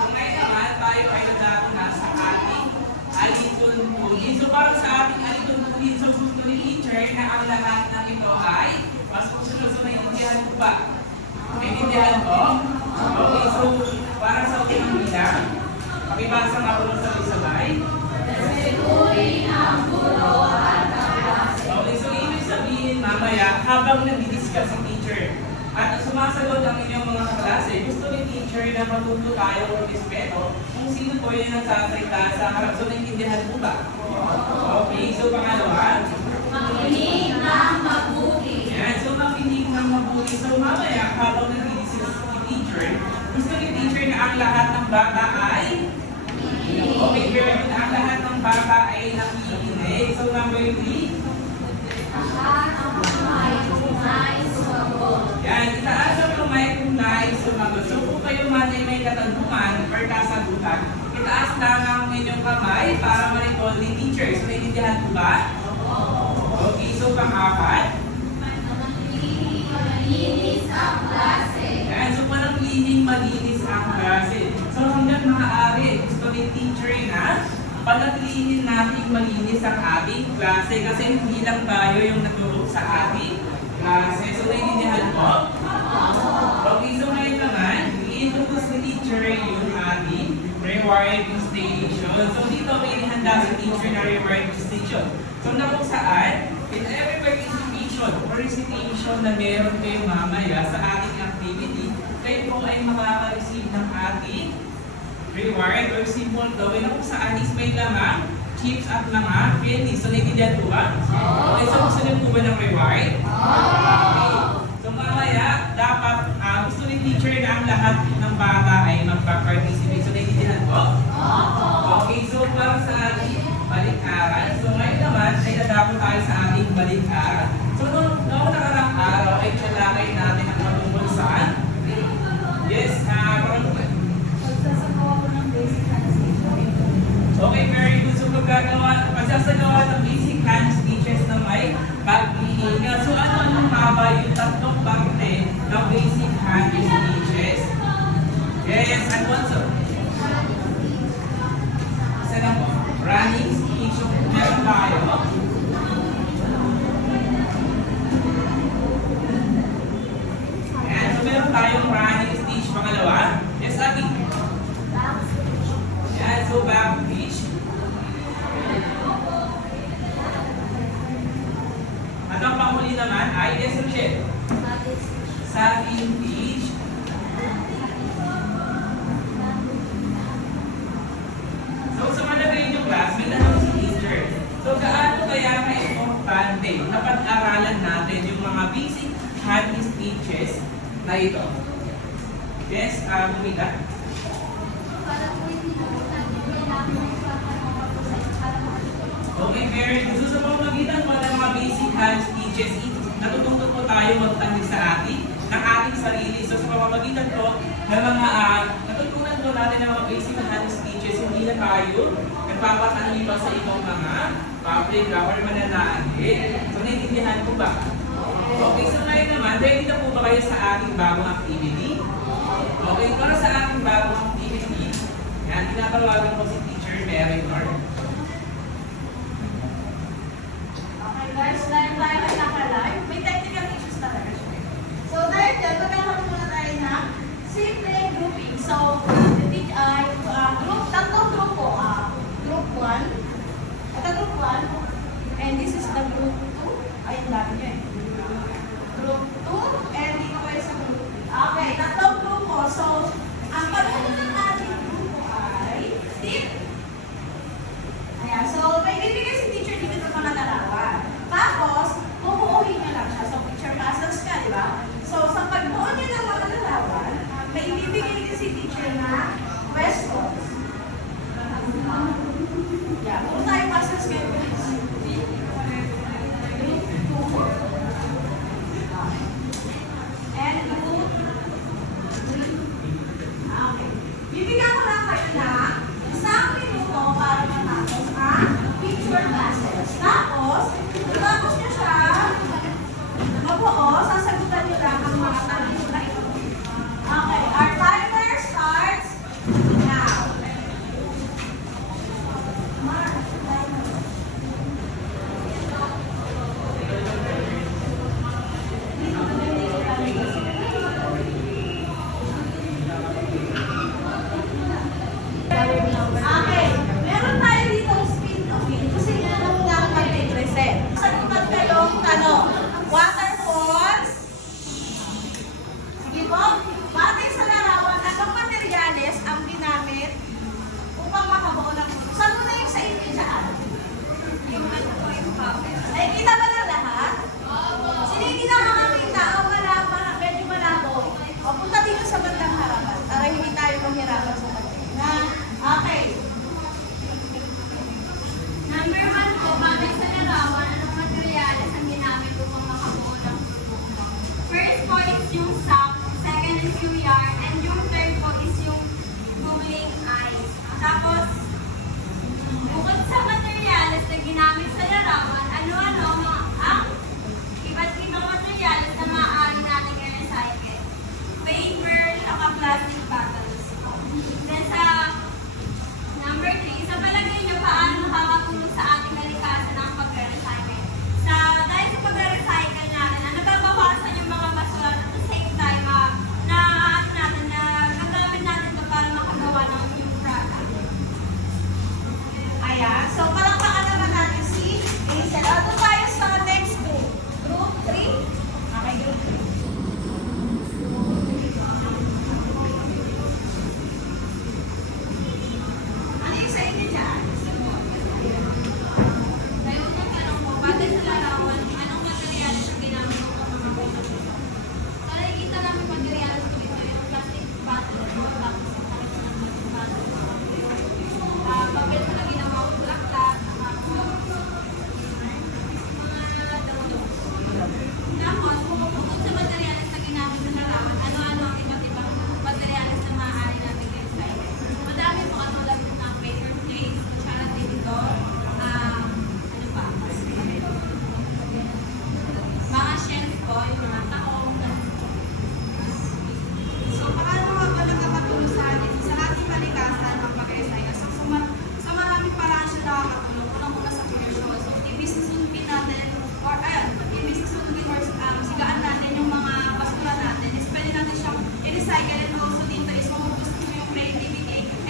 So ngayon naman, tayo ay nadato na sa ating alituntunin. So para sa ating alituntunin, so gusto ni teacher na ang lahat ng ito ay mas susunod sa naiintindihan ko ba? Naiintindihan ko? Okay, so para sa unang bilang, pakibasa nga po sa isabay. Sigurin ang guro at ang klase. Okay, so ibig sabihin mamaya, habang nagdi-discuss si teacher at sumasagot ang inyong mga klase, gusto ni teacher na matuto tayo ng respeto kung sino po yung nagsasalita sa harap. So, naiintindihan po ba? Okay, so pangalawa. Makinig ng mabuti. Yan, so makinig ng mabuti. So, mamaya, habang nagdi-discuss si teacher, gusto ni teacher na ang lahat ng bata ay okay, very good. Ang lahat ng bata ay nakikinig. So, number 3. Lahat ang kamay kung nais sumagot. Yan, itaas ang kamay kung nais sumagot. So kung kayo man ay may katanungan or kasagutan, itaas lang ang inyong kamay para ma-recall ni teacher. So naiintindihan po ba? Okay, so pang-apat. Malinis ang klase. Yan, so panatilining malinis ang klase. So hanggang maaari, gusto ni teacher na panatilihin natin malinis ang ating klase kasi hindi lang tayo yung naturo sa ating klase. So naiintindihan po? Okay, so ngayon naman, i-introduce ni teacher yung ating rewarding station. So dito may inihanda si teacher na rewarding station. So na kung saan, in every participation or recitation na meron kayo mamaya sa ating activity, kayo po ay makaka-receive ng ating reward or simple gawin na kung saan is may lamang, chips at mga candy. So naiintindihan po ba? Okay, so gusto niyo po ba ng reward? Okay. So mamaya, dapat gusto ni teacher na ang lahat ng bata ay magpa-participate. So naiintindihan po? Okay, so para sa ating balik-aral. So ngayon naman, ay nadapo tayo sa ating balik-aral. So noong nakarang araw ay talakay natin ang matungkol saan? Yes, parang Magsasagawa ko ng basic anesthesia. okay, very good. So magsasagawa ng basic hand stitches na may pag-iinga. So ano nga ba yung tatlong parte ng basic hand stitches? Yes, and what's up? Isa na po. Running stitch. So meron tayo. Ayan, so meron tayong running stitch. Pangalawa. Yes, lagi. Yan, so back stitch. At ang panghuli naman ay essential. Satin stitch. So sa malagay nyo class, may tanong si teacher. So gaano kaya ka-importante na pag-aralan natin yung mga basic hand stitches na ito? Yes, Bumita? Okay, very good. So sa pamamagitan po ng mga basic hand stitches, natututo po tayo magtahi sa ating sarili. So sa pamamagitan po ng mga natutunan po natin ng mga basic hand stitches, hindi na tayo nagpapatahi pa sa ibang mga public or mananali. So naiintindihan po ba? Okay, so ngayon naman, ready na po ba kayo sa ating bagong activity? Okay, para sa ating bagong activity, yan, tinatawagan ko si Teacher Meritor. Okay guys, dahil tayo ay naka-live, may technical issues na tayo. So dahil dyan, magkakaroon muna tayo ng simple grouping. So, tatlong grupo, group 1, group 1, and this is the group 2, ayun dami nyo eh. Group 2, and dito kayo sa group 3. Okay, tatlong grupo. So, ang pagkakas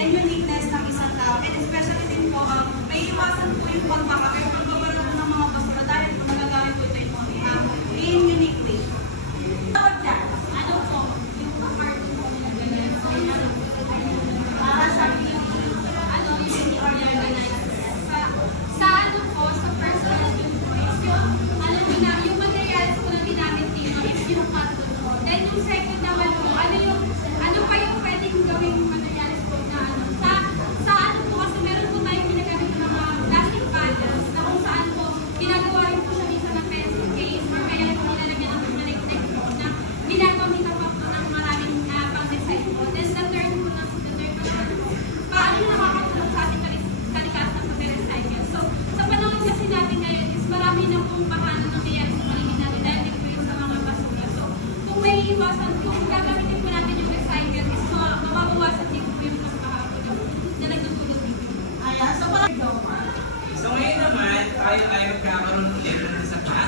and uniqueness ng isang tao. And especially din po, may iwasan po yung pagbabara po ng mga basura dahil po nagagamit po ito in unique way. Tawag dyan, ano po, yung part para sa ano yung organized. Sa ano po, sa personal space, yung materials po na ginamit dito is yung carton po. Then yung second naman po, ano pa yung pwedeng gawing materials po na ano. Sa ano po, kasi meron po tayong ginagamit ng mga plastic bottles na kung saan po, ginagawa rin po siya minsan ng pencil case or kaya po nilalagyan ng connect po na ginagamitan pa po ng maraming pang-design po. Then the third po, paano yung nakakatulong sa ating kalikasan sa recycle. So, sa panahon kasi natin ngayon is marami na pong bahana ng nangyayari sa paligid natin dahil nagpuyos sa mga basura. So, kung may iwasan, kung gagamitin po natin yung recycle is mababawasan din po yung mas mahapon na nagtutulog dito. Ayan, so parang So ngayon naman, tayo ay magkakaroon ulit ng isa pa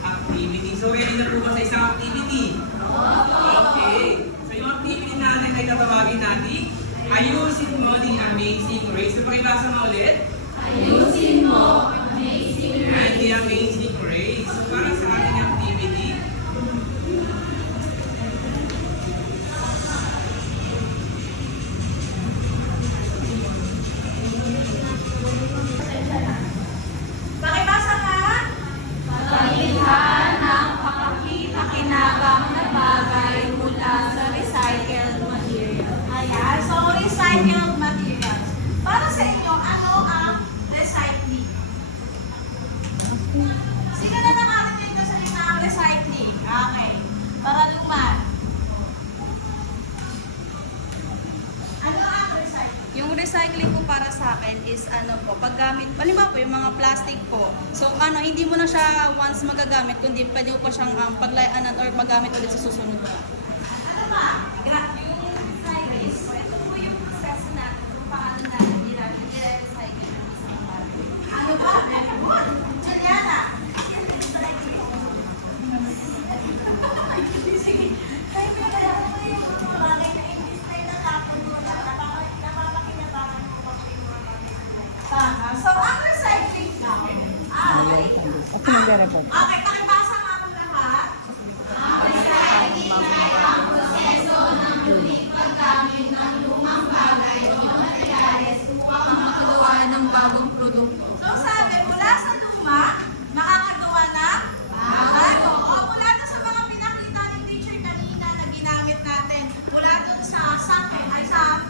activity. So ready na po ba sa isang activity? Okay. So yung activity natin ay tatawagin natin, ayusin mo the amazing race. So pakibasa mo ulit. Ayusin mo, amazing And the amazing race. So para sa ating activity, pakibasa nga. Pagilihan ng kapakita-kinabang na bagay mula sa recycled material. Ayan, so recycled materials. Para sa inyo, ano ang recycling? Sino na nakakarinig na salita ang recycling? Okay. Para luman. Ano ang recycling? Yung recycling po para sa akin is ano po, paggamit, halimbawa po yung mga plastic po. So ano, hindi mo na siya once magagamit, kundi pwede mo pa siyang paglayaanan or paggamit ulit sa susunod pa. Ano ba? Yung recycling po, ito po yung proseso natin kung paano natin i-recycle ang isang bagay. Ano ba? Very good. Juliana. Sige. Kayo pinagalaman mo yung mga bagay na in-display na tapon mo na napapakinabangan mo pag pinuha mo. Tama. So, ang recycling natin ay... Ako nag-report. Okay, pakibasa nga mo lahat. Upang makagawa ng bagong produkto. So, sabi, mula sa luma, makakagawa ng bago. O, mula doon sa mga pinakita ni teacher kanina na ginamit natin. Mula doon sa sakin, ay sa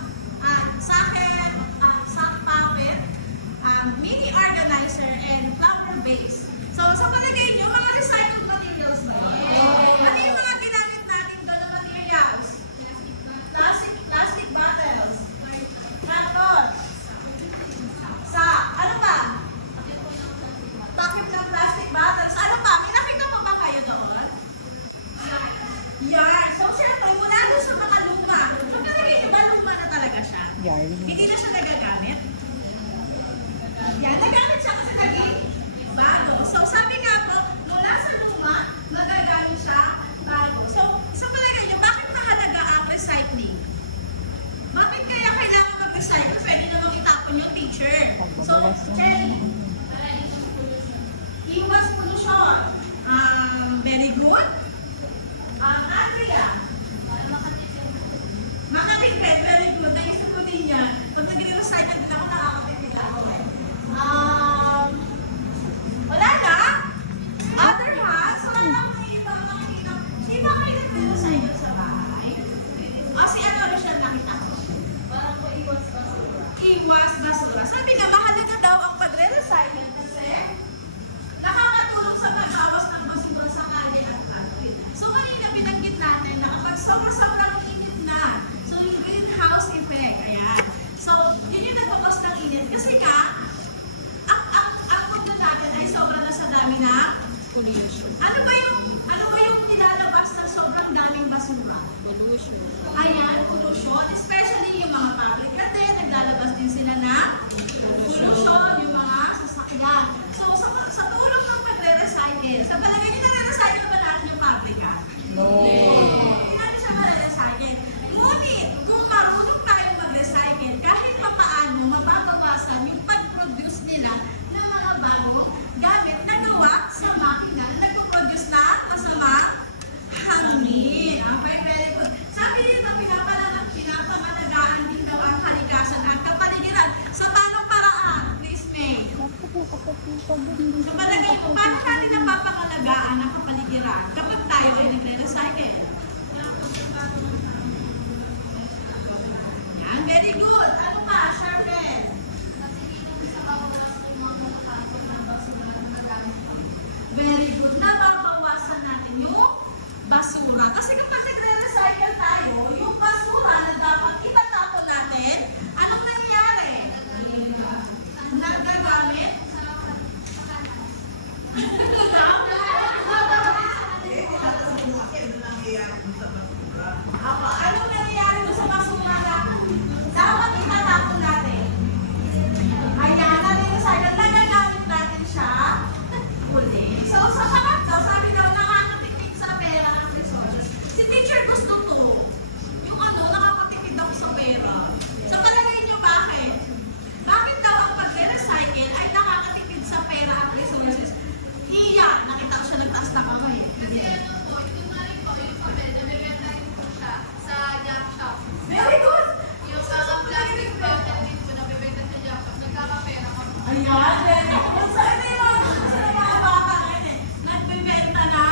power, mini organizer, and flower base. So, sa palagay nyo, mga recycled materials ba? Ano yung mga ginamit natin doon na materials? Plastic bottles. Carton. Sa, ano ba? Takip ng plastic bottles. Ano ba? May nakita po ba kayo doon? Yarn. So, syempre, mula doon sa mga luma. So, palagay nyo ba luma na talaga siya? Yarn. Hindi na siya nagagamit? Yan, nagamit siya kasi naging bago. So, sabi nga po, mula sa luma, magagamit siya bago. So, sa palagay nyo, bakit mahalaga ang recycling? Bakit kaya kailangan mag-recycle? Pwede namang itapon yung teacher. So, Jenny, iwas pollution. Very good. Andrea, makatipid. Very good. Naisip ko din yan. Pag nag-recycle din ako, nakakatipid ako. Wala na? Other half? So, wala na may ibang makikita. Di ba kayo nag-recycle sa bahay? O, si ano Rochelle nakita ko? Iwas basura. Sabi na, mahalaga daw ang pagre-recycle kasi nakakatulong sa pag-awas ng basura sa kalye at plastic. So, kanina binanggit natin na kapag sobrang init na, so yung greenhouse effect, ayan. So, yun yung nagpapos ng init. Kasi nga, ang mundo natin ay sobrang nasa dami na Pollution. ano ba yung nilalabas ng sobrang daming basura? Pollution. Ayan, pollution. Especially yung mga public kasi naglalabas din sila na pollution, yung mga sasakyan. So, sa tulong ng pagre-recycle, sa palagay nyo na-recycle ba natin yung pabrika? No. Hindi natin siya ma-recycle. Ngunit, kung marunong tayo mag-recycle, kahit Very good. Ano pa, Sharpen? Very good. Nababawasan natin yung basura. Kasi kapag nagre-recycle tayo, yung basura na dapat itatapon natin, anong nangyayari? Nagagamit? Apa, anong nangyayari doon sa basura na dapat itatapon natin? Ayan, nare-recycle. Nagagamit natin siya uli. So, sa pangatlo, sabi daw, nakakatipid sa pera ang resources. Si teacher gusto to. Yung ano, nakakatipid ako sa pera. So, palagay niyo bakit? Bakit daw ang pag-recycle ay nakakatipid sa pera at resources? Iya, nakita ko siya nagtaas na kamay. Kasi ano po, yung na rin po, yung papel, nabibenta rin po siya sa junk shop. Very good! Yung mga plastic bag na rin po, nabibenta sa junk shop, nagkakapera ka po. Ayan, very good. So, ito yung mga gusto sa mga bata ngayon eh. Nagbibenta na,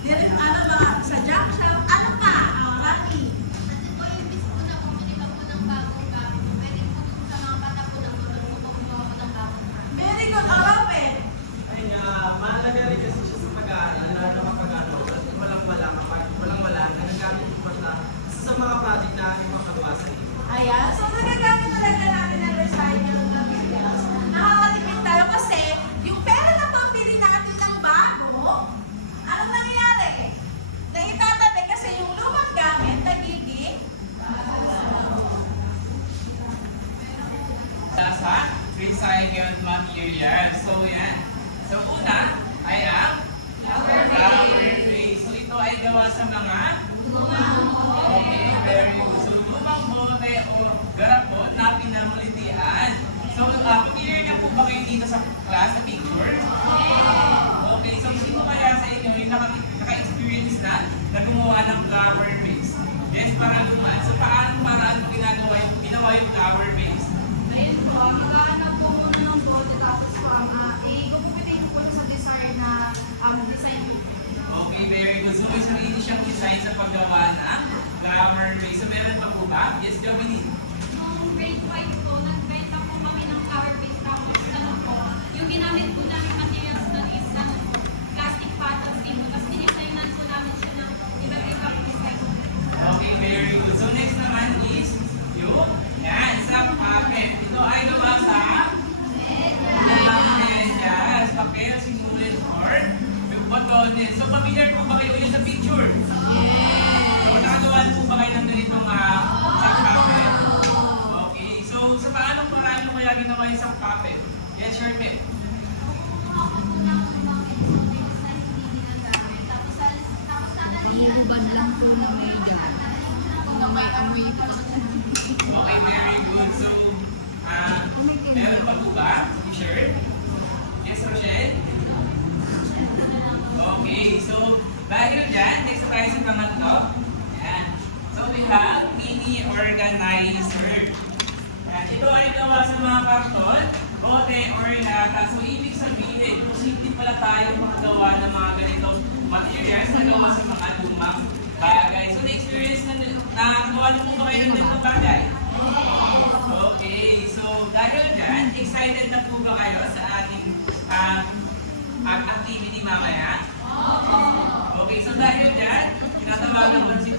direct ano ba, sa junk shop. Ano pa? Raki. Kasi po, yung bis po na bumili ka po ng bagong gamit, pwede po dun sa mga bata po na po, kung kumuha po ng bagong gamit. Very good. Robin. Ay, mahalaga rin kasi siya sa pag-aaral, lalo na kapag ano, walang-wala, kapag walang-wala, nagagamit ko pa siya sa mga project na aking makagawa sa iyo. Ayan. So, nagagamit talaga natin ang recycle na materials. Nakakatipid tayo kasi yung pera na pambili natin ng bago, anong nangyayari? Naitatabi kasi yung lumang gamit nagiging Sa recycled materials. So yan. So una ay ang flower base. So ito ay gawa sa mga okay, very good. So lumang bote o garapon na pinamulitian. So familiar na po ba kayo dito sa class sa picture? Okay, so sino kaya sa inyo yung naka-experience na gumawa ng flower base? Yes, para lumaan. So paraan mo ginawa yung flower base? Ayun po, maghahanap po muna ng budget tapos i-gugupitin po siya sa design na design po. Okay, very good. So may sarili siyang design sa paggawa ng flower base. So meron pa po ba? Yes, Dominic. Nung grade 5 po, nagbenta po kami ng flower base tapos ano po, yung ginamit po namin materials na is ano po, plastic bottles din po. Tapos dinesignan po namin siya ng iba't ibang design. Okay, very good. So next naman is yung yan, sa papel. Ito ay gawa sa medyas, papel, sinulit, or botones. So familiar po ba kayo yun sa picture? So nakagawa na po ba kayo ng ganitong sa papel? Okay, so sa paanong paraan mo kaya ginawa yung sa papel? Yes, sure, Pep. Iuban na lang po ng media. Okay, very good. So, meron pa po ba? T-shirt? Yes, Rochelle? Okay, so, dahil dyan, next na tayo sa pangatlo. Yan. So, we have mini organizer. Yan. Ito ay gawa sa mga karton, bote, or lata. So, ibig sabihin, posible pala tayo makagawa ng mga ganitong materials na gawa sa mga lumang bagay. So, na-experience na nakagawa na po ba kayo ng ganitong bagay? Okay, so dahil dyan, excited na po ba kayo sa ating activity mamaya? Okay, so dahil dyan, tinatawagan ko si